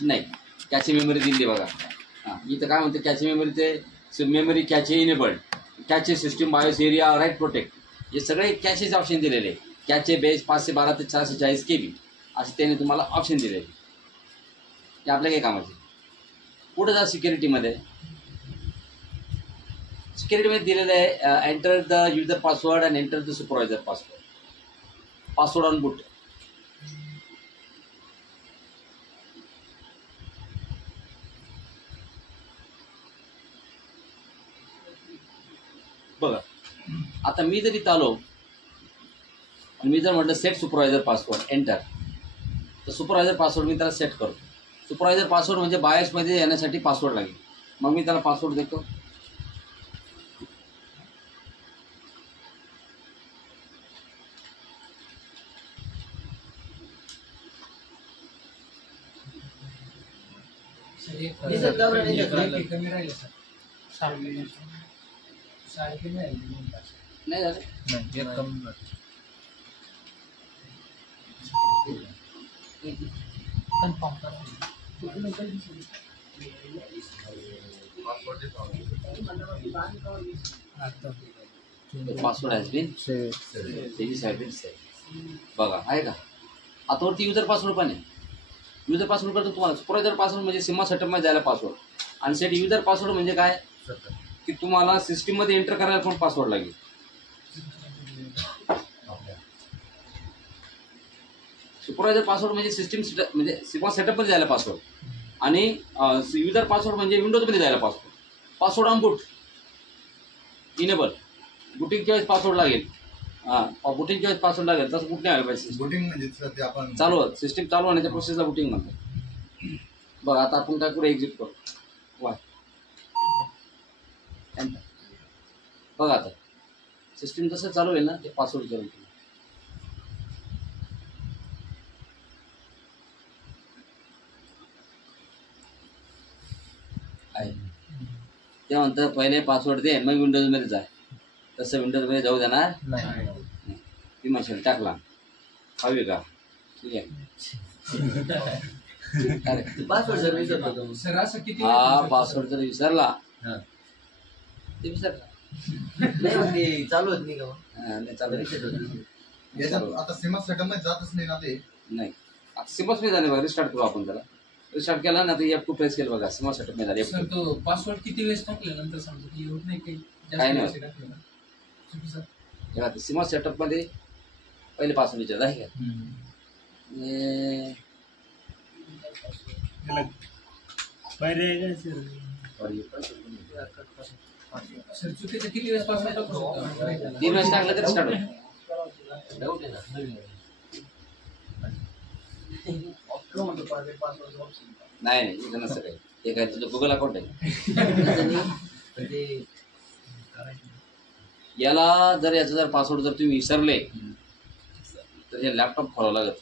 नाही, कॅचे मेमरी दिली बघा. हां, इथं काय म्हणते कॅचे मेमरीचे memory cache enabled, cache system BIOS area write protect, हे सगळे कॅचेचे ऑप्शन दिलेले. कॅचे बेस 512 ते 440 KB असे त्याने तुम्हाला ऑप्शन दिलेले. ते आपल्या काही कामाचे. पुढे जा सिक्युरिटीमध्ये. सिक्युरिटीमध्ये दिलेलं आहे enter the user password and enter the supervisor password. Password on boot. बघा आता मी जर इथं आलो आणि मी जर म्हटलं सेट सुपरवायझर पासवर्ड एंटर, तर सुपरवायझर पासवर्ड मी त्याला सेट करतो. सुपरवायझर पासवर्ड म्हणजे बायसमध्ये येण्यासाठी पासवर्ड लागेल. मग मी त्याला पासवर्ड देतो. नाही झालं पासवर्ड हॅज बीन बघा आहे का. आता वरती युजर पासवर्ड पण आहे. युजर पासवर्ड करतो तुम्हाला. सुपरवायझर पासवर्ड म्हणजे सिमा सेटअपमध्ये जायला पासवर्ड, आणि सेट युजर पासवर्ड म्हणजे काय की तुम्हाला सिस्टीममध्ये एंटर करायला पण पासवर्ड लागेल. सुपरवायझर पासवर्ड म्हणजे सिस्टीम म्हणजे सिमा सेटअपमध्ये जायला पासवर्ड, आणि युजर पासवर्ड म्हणजे विंडोजमध्ये जायला password. Password on boot enable. बुटिंगच्या वेळेस पासवर्ड लागेल. हां, बुटिंगच्या वेळेस पासवर्ड लागेल. तसं बुट नाही आलं पाहिजे. बुटिंग म्हणजे आपण चालू सिस्टीम चालू होण्याच्या प्रोसेसला बुटिंग म्हणतात. बघा आता आपण काय करू, एक्झिट करू. Y enter. बघा आता सिस्टीम जसं चालू होईल ना ते पासवर्ड विचारून आहे. ते म्हणतं पहिले पासवर्ड दे मग विंडोजमध्ये जाय. तसं विंडोजमध्ये जाऊ देणार नाही. ती मशीन टाकला हवी का ठीक आहे. पासवर्ड जर विसरला ते विसरला चालू होत नाही का. नाही चालू आता सिमा सेटअप मध्ये जातच नाही ना ते. नाही आता सिमच नाही झाले बघा. रिस्टार्ट करू आपण त्याला. रिस्टार्ट केला ना तर F2 प्रेस केलं बघा. सिमा सेटअप नाही झाले. तो पासवर्ड किती वेळेस टाकल्यानंतर समजा की होत नाही काही काय नाही. टाकलं आता सिमा सेटअप मध्ये पहिले पासवर्ड विचार आहे का. सर चुकीचं किती वेळेस पासवर्ड टाकू. 3 वेळेस टाकलं तर रिस्टार्ट होतं. डाऊट आहे नाही नाही इथं नसतं काही. हे काय तुझं गुगल अकाउंट आहे. याला जर याचा जर पासवर्ड जर तुम्ही विसरले तर हे लॅपटॉप खोलावं लागत.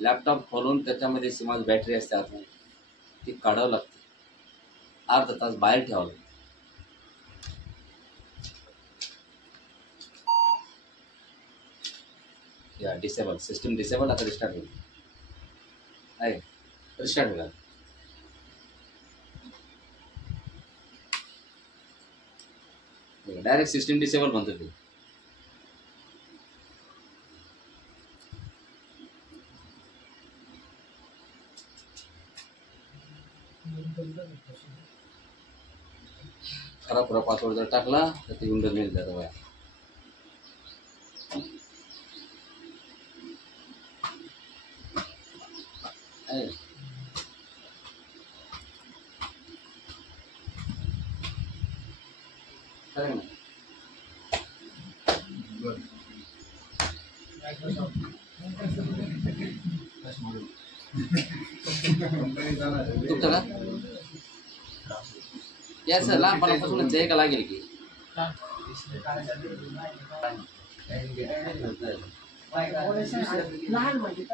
लॅपटॉप खोलून त्याच्यामध्ये सिमाची बॅटरी असते आतमध्ये ती काढावं लागते. अर्धा तास बाहेर ठेवावं लागतं. या डिसेबल सिस्टम डिसेबल. आता रिस्टार्ट होईल आहे. रिस्टार्ट होईल. डायरेक्ट सिस्टम डिसेबल म्हणतो ते. खराब पासवर्ड जर टाकला तर ते विंडोज मध्ये जातं बाहेर. तुमचं का याचं लहानपणापासूनच आहे का लागेल की लहान म्हणजे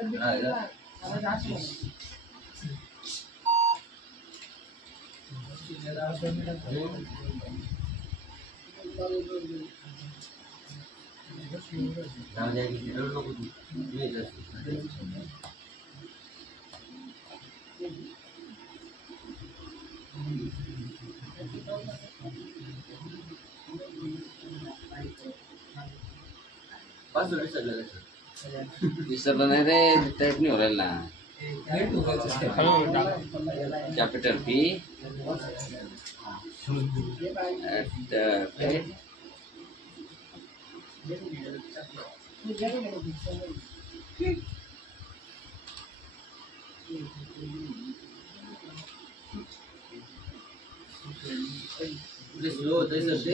पासवर्ड विसरलेला सर. विसरलं नाही रे, टाईप नाही होईल ना. Net उघडायचं असते. कॅपिटल P स्लो होतंय सर ते.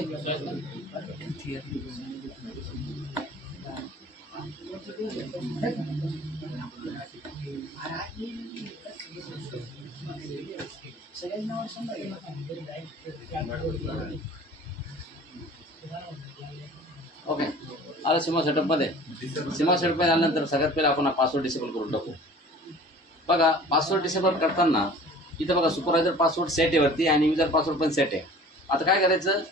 ओके. आलं सीमा सेटअपमध्ये. सीमा सेटअपमध्ये आल्यानंतर सगळ्यात पहिले आपण पासवर्ड डिसेबल करून टाकू. बघा पासवर्ड डिसेबल करताना इथं बघा सुपरवायझर पासवर्ड सेट आहे वरती आणि युजर पासवर्ड पण सेट आहे. आता काय करायचं,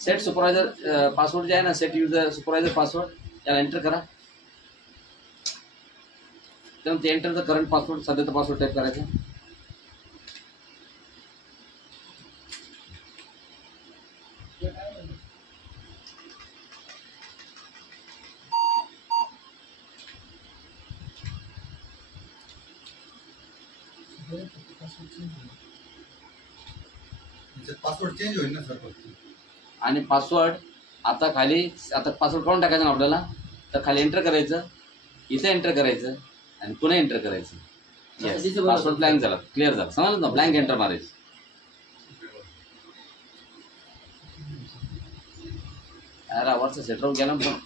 सेट सुपरवायझर पासवर्ड जे आहे ना, सेट युजर सुपरवायझर पासवर्ड याला एंटर करा. त्यानंतर एंटर द करंट पासवर्ड, सध्याचा पासवर्ड टाईप करायचा. पासवर्ड चेंज होईल ना सर फक्त. आणि पासवर्ड आता पासवर्ड काढून टाकायचा ना आपल्याला, तर खाली एंटर करायचं, इथे एंटर करायचं आणि पुन्हा एंटर करायचं. येस, पासवर्ड ब्लँक झाला, क्लिअर झाला, समजलं ना. ब्लँक एंटर मारायचं. अरे आवडचा सेटअप गेला पण.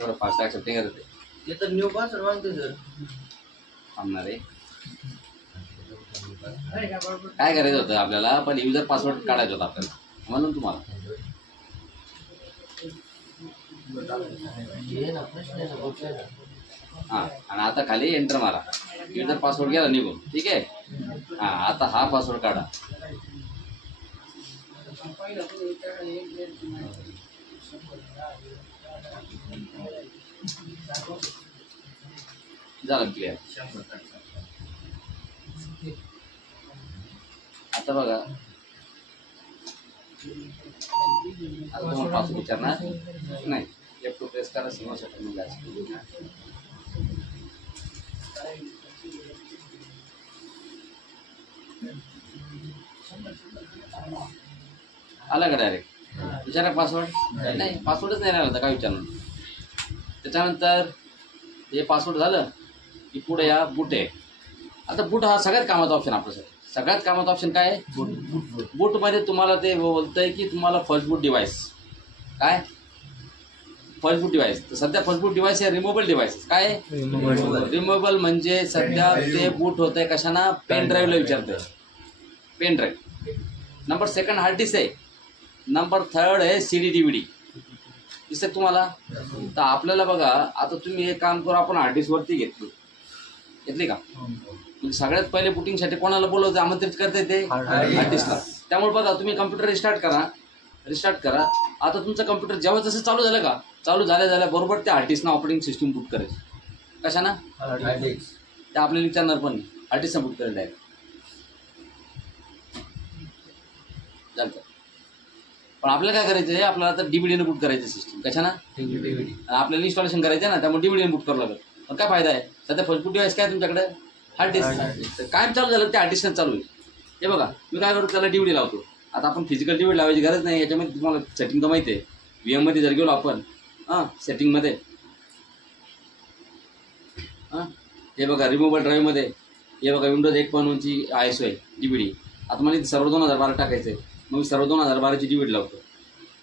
थोडं फास्ट ऍक्सेप्टिंग करते ते तर न्यू पासवर्ड मागतोय सर. थांबणार आहे. काय करायचं होतं आपल्याला, पण युजर पासवर्ड काढायचा होता आपल्याला, म्हणून तुम्हाला. हे ना प्रश्न आहे ना, बघ ना. हां, आणि आता खाली एंटर मारा. युजर पासवर्ड गेला निघून, ठीक आहे. हां, आता हा पासवर्ड काढा. झालं क्लिअर. आता बघा, आता तुम्हाला पासवर्ड विचारणार नाही. F2 प्रेस करा, सीमा सेटअपमध्ये जायचं. आला का डायरेक्ट विचारा पासवर्ड? नाही, पासवर्डच नाही राहिला, काय विचारणार. त्याच्यानंतर हे पासवर्ड झालं की पुढे या बूट आहे. आता बूट हा सगळ्यात कामाचा ऑप्शन आपल्यासाठी. सगळ्यात कामाचा ऑप्शन काय आहे? बूटमध्ये तुम्हाला ते बोलतंय की तुम्हाला फर्स्ट बूट डिव्हाइस. काय फर्स्ट बूट डिव्हाइस? तर सध्या फर्स्ट बूट डिव्हाइस हे रिमूव्हेबल डिव्हाइस. काय रिमूव्हेबल म्हणजे सध्या ते बूट होतंय कशाना? पेन ड्राईव्हला विचारतंय. Pen drive. Number second hard disk आहे. नंबर थर्ड आहे CD DVD. दिसतं तुम्हाला? तर आपल्याला बघा, आता तुम्ही एक काम करू, आपण हार्ड डिस्क वरती घेतली का? म्हणजे सगळ्यात पहिले बुटिंगसाठी कोणाला बोलवतं, आमंत्रित करते ते हार्ड डिस्कला. त्यामुळे बघा, तुम्ही कम्प्युटर रिस्टार्ट करा. आता तुमचं कम्प्युटर जेव्हा जसं चालू झालं का, चालू झाल्या बरोबर त्या हार्ड डिस्कना ऑपरेटिंग सिस्टीम बूट करायची. कशाना? Hard disk. ते आपल्याला विचारणार पण नाही, हार्ड डिस्कना बूट करायला डायरेक्ट. चालतं. पण आपल्याला काय करायचं आहे, आपल्याला आता DVDने बूट करायचं सिस्टीम. कशाना? DVD. आपल्याला इन्स्टॉलेशन करायचं आहे ना, त्यामुळे DVDने बूट करावं लागेल. पण काय फायदा आहे, सध्या फर्स्ट बूट डिव्हाइस काय तुमच्याकडे? Hard disk. काय चालू झालं, ते हार्ड डिस्कने चालू आहे. हे बघा, मी काय करतो, त्याला DVD लावतो. आता आपण फिजिकल DVD लावायची गरज नाही. याच्यामध्ये तुम्हाला सेटिंग तर माहिती आहे. VM मध्ये जर गेलो आपण, सेटिंगमध्ये, हे बघा रिमूव्हेबल ड्राईव्हमध्ये, हे बघा Windows 8.1ची ISO आहे DVD. आता मला सर्व 2012 टाकायचं आहे, मग मी सर्व 2012ची DVD लावतो.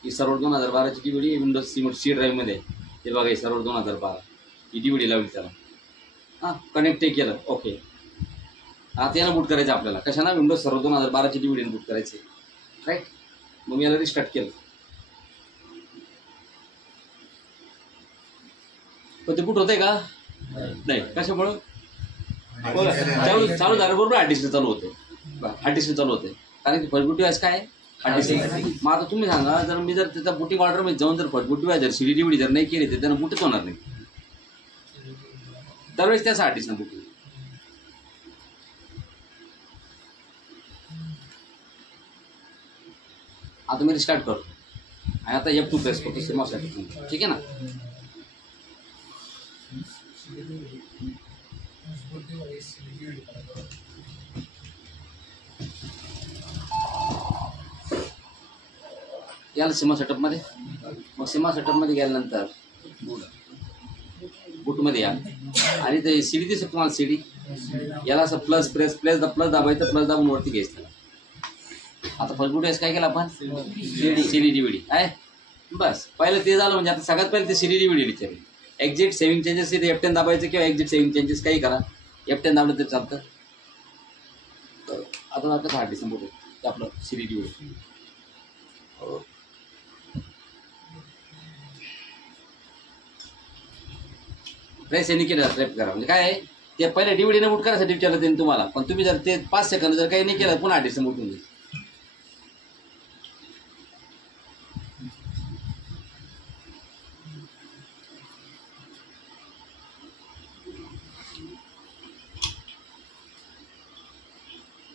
ही सर्व 2012ची DVD Windows C ड्राईव्हमध्ये. हे बघा, हे सर्व 2012 ही DVD लावली त्याला. कनेक्ट केलं, ओके. आता याला बूट करायचं आपल्याला. कशाना? विंडोज सर्व 2012ची DVD बूट करायचे, राईट. मग मी याला रिस्टार्ट केलं, पण ते बूट होते का? नाही. कशामुळं? चालू झाल्याबरोबर हार्ड डिस्क चालू होते. हार्ड डिस्क चालू होते. कारण की फर्स्ट बुटिंग वाईज काय हार्ड डिस्क. मग आता तुम्ही सांगा जर मी जर त्याचा बुटिंग ऑर्डरमध्ये जाऊन जर फर्स्ट बुटिंग वाईज जर CDDVD जर नाही केली तर त्यांना बुटच होणार नाही. दरवेळेस त्याच हार्ड डिस्क बुटिंग. आता मी रिस्टार्ट करतो आणि आता F2 प्रेस करतो सिनेमासाठी. ठीक आहे ना. याला सिमा सेटअपमध्ये. मग सिमा सेटअपमध्ये गेल्यानंतर बूटमध्ये या आणि ते CD दिसत तुम्हाला CD याला असं प्लस प्रेस प्लस दाबायचं प्लस दाबून वरती घ्यायचं त्याला. आता फर्स्ट बुट काय केलं आपण CDDVD आहे बस. पहिलं ते झालं म्हणजे आता सगळ्यात पहिले ते CDDVD विचारेल. एक्झिट सेव्हिंग चेंजेस इथे F10 दाबायचं किंवा एक्झिट सेव्हिंग चेंजेस काही करा. F10 दाबलं तरी चालतं. आता आता हार्ड डिस्क बुट ते आपलं CDDVD. प्रेस यांनी केलं ट्रॅप करा म्हणजे काय आहे ते पहिले DVD बूट करायसाठी विचारलं त्यांनी तुम्हाला. पण तुम्ही जर ते 5 सेकंद जर काही नाही केलं पुन्हा हार्ड डिस्क बूट होऊन जाईल.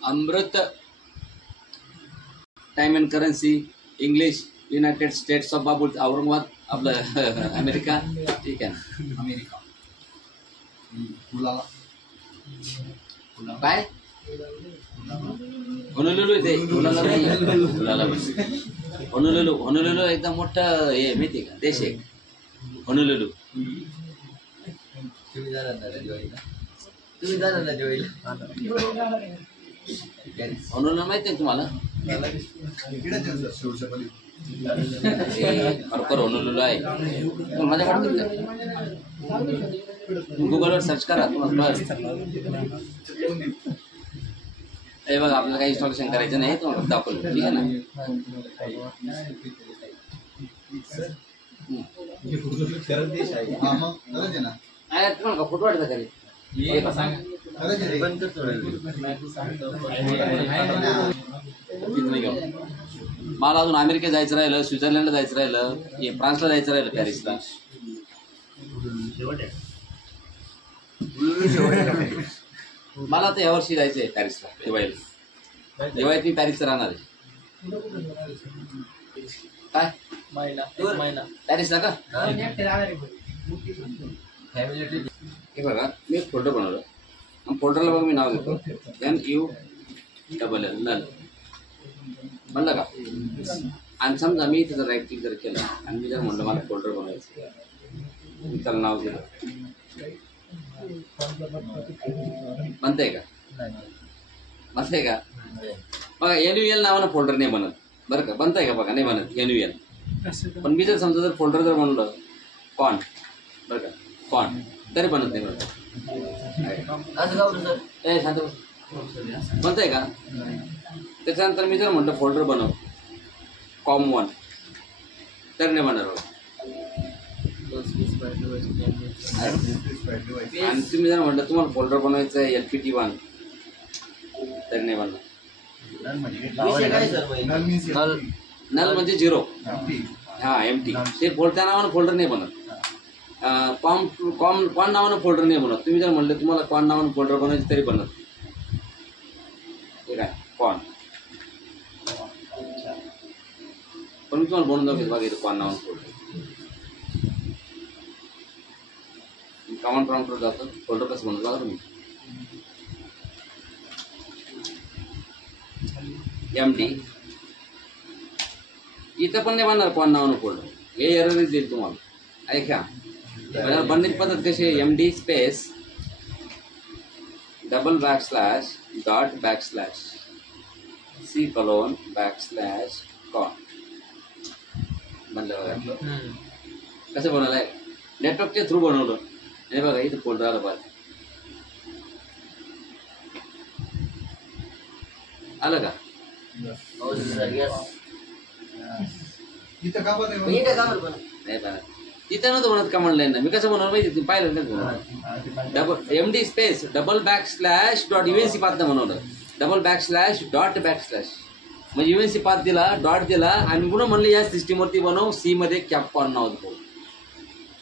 अमृत time and currency English United States of बाबूल औरंगाबाद आपलं अमेरिका. ठीक आहे ना. अमेरिका फुलाला काय होनोलुलु ते होनोलुलु एकदम मोठं हे माहिती आहे का देश आहे होनोलुलु. तुम्ही जाणार ना दिवाळीला. होनोलुलु माहिती आहे तुम्हाला. इकडेच आहे सर शेवटच्या पली. खरोखर होनोलुलु आहे. पण माझ्याकडे गुगलवर सर्च करा तुम्हाला. हे बघा आपल्याला काही इन्स्टॉलेशन करायचं नाही तुम्हाला दाखवलं. ठीक आहे ना. हा मग खरंच आहे ना. आहे तुम्हाला का फोटो वाटतं खरे. खरंच आहे रे. बंद कर मला अजून अमेरिकेत जायचं राहिलं, स्वित्झर्लंडला जायचं राहिलं, फ्रान्सला जायचं राहिलं, पॅरिसला. मला तर यावर्षी जायचं आहे पॅरिसला दिवाळीला. दिवाळीत मी पॅरिसला राहणार आहे. काय पॅरिसला का. हे बघा मी एक फोल्डर बनवलं. फोल्डरला बघा मी नाव देतो NULL नल म्हणलं का. आणि समजा मी त्याचं राईट क्लिक जर केलं आणि मी जर म्हणलं मला फोल्डर बनवायचं मी त्याला नाव दिलं म्हणतंय का म्हणतंय का. बघा NUL नावानं फोल्डर नाही बनत बरं का. बनतंय का बघा नाही बनत NUL. पण मी जर समजा जर फोल्डर जर बनवलं कॉन बरं का कॉन तरी बनत नाही बरं. ए शांत बनतंय का. त्याच्यानंतर मी जर म्हटलं फोल्डर बनव COM1 तर नाही बनणार बघा. आणि तुम्ही जर म्हटलं तुम्हाला फोल्डर बनवायचं आहे LPT1 तर नाही बनणार. नल म्हणजे झिरो. हा MT ते त्या नावानं फोल्डर नाही बनत. कॉन नावानं फोल्डर नाही बनत. तुम्ही जर म्हटलं तुम्हाला कॉन नावानं फोल्डर बनवायचं तरी बनत. ठीक आहे कॉन. पण मी तुम्हाला बनवून दाखवतो बघा इथं कॉन नावानं फोल्डर. कमांड प्रॉम्प्टवर जातो फोल्डर कसं बनवलं बघा तुम्ही. MT इथं पण नाही बनणार कॉन नावानं फोल्डर. हे एररच देईल तुम्हाला. ऐका बनण्याची पद्धत कशी आहे. MD स्पेस $/C:\\con बनलं बघा. कसं बनवलं आहे नेटवर्कच्या थ्रू बनवलं. हे बघा इथं फोल्डर आलं पाहिजे. आलं का. इथं का बरं नाही बरं तिथं नव्हतं बनत कमांड लाईन. मी कसं बनवलं माहिती तुम्ही पाहिलं नाही. MD स्पेस $/.UNC पाथनं बनवलं. $/.. म्हणजे युएनसी पाथ दिला, डॉट दिला आणि पुन्हा म्हणलं या सिस्टीमवरती बनव, सी मध्ये कॅपकॉर्न नाव दे.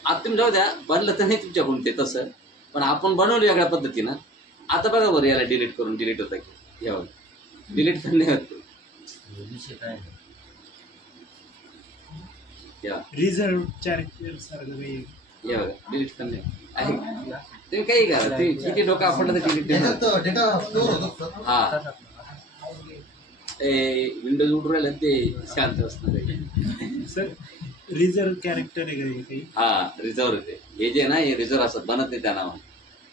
आता तुम्ही जाऊ द्या, बनलं तर नाही तुमच्याकडून ते तसं, पण आपण बनवलं वेगळ्या पद्धतीनं. आता बघा बरं याला डिलीट करून डिलीट होतं की यावं, डिलीट तर नाही होत. विषय काय नाही. या रिझर्व कॅरेक्टर सारखं काही या बघा डिलीट तर नाही आहे. तुम्ही काही करा, तुम्ही किती डोकं आपडलं तर डिलीट नाही होत. त्याच्यात डेटा स्टोअर होतो सर. हा विंडोज उडून राहिलं ते शांत असणार आहे. सर रिझर्व कॅरेक्टर आहे का काही? हा रिझर्व येते, हे जे ना हे रिझर्व असत, बनत नाही त्या नावाने,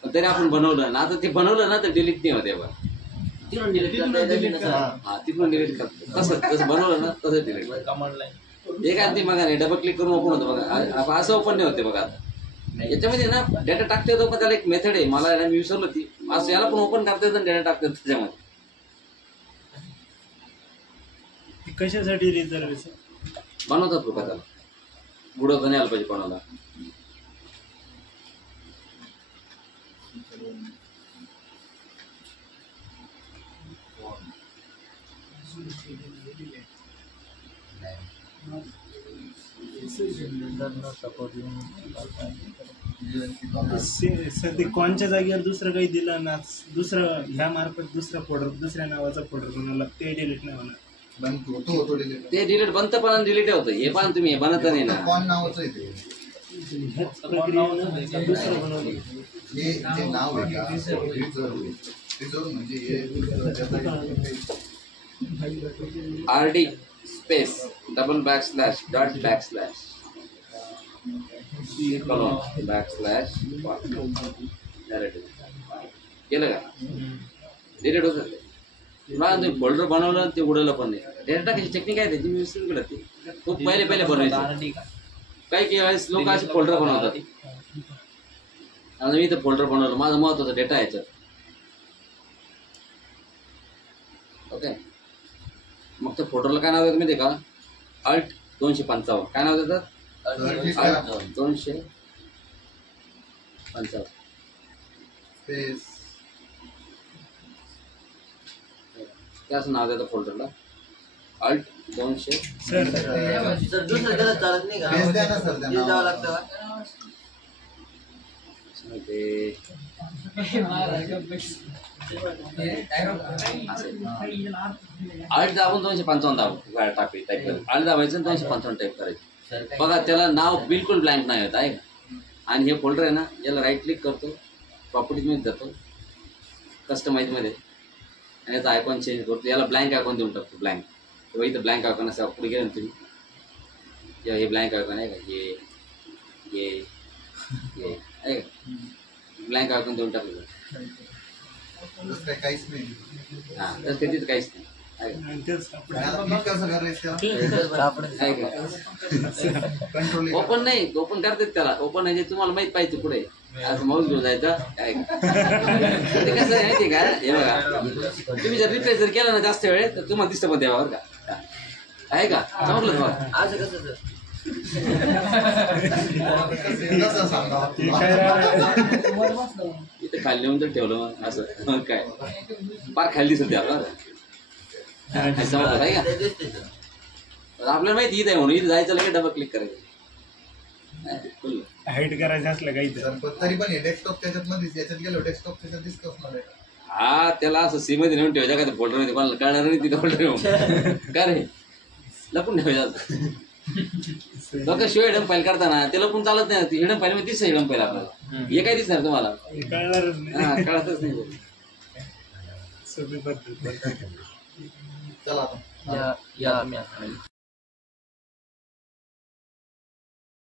पण तरी आपण बनवलं ना. आता ते बनवलं ना तर डिलीट नाही होते बघा. तिकडून delete करता येतं की नसतं? हा तिकडून डिलीट करतो, तसं बनवलं ना तसं डिलीट. Command line. एक आधी मग डबल क्लिक करून ओपन होतं बघा, असं ओपन नाही होते बघा. आता याच्यामध्ये ना डेटा टाकता येतो, पण त्याला एक मेथड आहे, मला याला मी विसरलो ती, असं याला पण ओपन करता येतं, डेटा टाकता येतो त्याच्यामध्ये. ते कशासाठी रिझर्व आहे सर? बनवतात लोक त्याला, बुडवता नाही आलं पाहिजे कोणाला. सर ते कॉनच्या जागेवर दुसरं काही दिलं ना, दुसरं ह्या मार्फत दुसरा फोल्डर, दुसऱ्या नावाचा फोल्डर बनवला, ते डिलीट नाही होणार. बनतो होतो डिलीट. ते डिलीट बनतं पण डिलीट होतं. हे पण तुम्ही हे बनत नाही ना. कॉन नावाचं आहे ते. ह्याच प्रक्रियेनं दुसरं बनवलं. हे जे नाव आहे का रिझर्व आहे. रिझर्व म्हणजे RD space double backslash dot backslash column backslash केलं का डिलीट होतं ते. मला तुम्ही फोल्डर बनवलं ते उडवलं पण नाही. डेटा टाकायची टेक्निक आहे त्याची, मी विसरून गेलो ती. खूप पहिले बनवायची. काही वेळेस लोक असे फोल्डर बनवतात. आणि मी इथं फोल्डर बनवलं, माझं महत्वाचा डेटा आहे याच्यात. ओके, मग त्या फोल्डरला काय नाव देतात माहिती आहे का? Alt 255. काय नाव देतात? Alt 255 स्पेस त्याचं नाव देतात फोल्डरला, Alt 200. सर सर दुसरं त्याला चालत नाही का? स्पेस द्या ना सर हे त्यांना. द्यावं लागतं का? ते Alt दाबून 255 दाबून टाईप करायचं. Alt दाबायचं 255 टाईप करायचं. बघा त्याला नाव बिलकुल ब्लँक नाही होत आहे का? आणि हे फोल्डर आहे ना, याला राईट क्लिक करतो, प्रॉपर्टीजमध्ये जातो, कस्टमाइजमध्ये, आणि याचा आयकॉन चेंज करतो. याला ब्लँक आयकॉन देऊन टाकतो, ब्लँक. किंवा इथं ब्लँक आयकॉन असं पुढे गेलं ना तुम्ही, किंवा हे ब्लँक आयकॉन आहे का, हे आहे का, ब्लँक आयकॉन देऊन टाकलं. दुसरं काहीच नाही. हां तर ते तिथं काहीच नाही आहे का? आणि तेच आपण त्याला क्लिक कसं करायचं त्याला? आहे का? कंट्रोल ओपन नाही, ओपन करतात त्याला. ओपन म्हणजे तुम्हाला माहित पाहिजे पुढे असं माऊस घेऊन जायचं काय का? ते कसं आहे माहिती का, हे बघा तुम्ही जर रिप्लेस जर केला ना जास्त वेळ तर तुम्हाला दिसतं पण द्यावा बरं का, आहे का? समजलं तुम्हाला? असं कसं सर? कसं सांगा ते काय राहिलं? इथं खाली नेऊन जर ठेवलं मग असं मग काय फार खाली दिसत आपल्याला समजलं आहे का? ते दिसते सर. आपल्याला माहिती इथं आहे म्हणून, इथं जायचं लगेच डबल क्लिक करायचं. फुल हाईट करायचं असलं काही तर. पण तरी पण हे डेस्कटॉप त्याच्यात मध्येच, याच्यात गेलो डेस्कटॉप त्याच्यात दिसतोच मला. हा त्याला असं सी मध्ये नेऊन ठेवायचं का, फोल्डर मध्ये कोणाला कळणार नाही तिथं फोल्डर येऊन का रे लपून ठेवायचं. लोक शिवाय हिडन फाईल करताना ते लपून चालत नाही. हिडन फाईल मध्ये दिसतं हिडन फाईल आपल्याला, हे काय दिसणार तुम्हाला? हे कळणारच नाही. हा कळतच नाही. सोपी पद्धत. चला आता. या तुम्ही आता.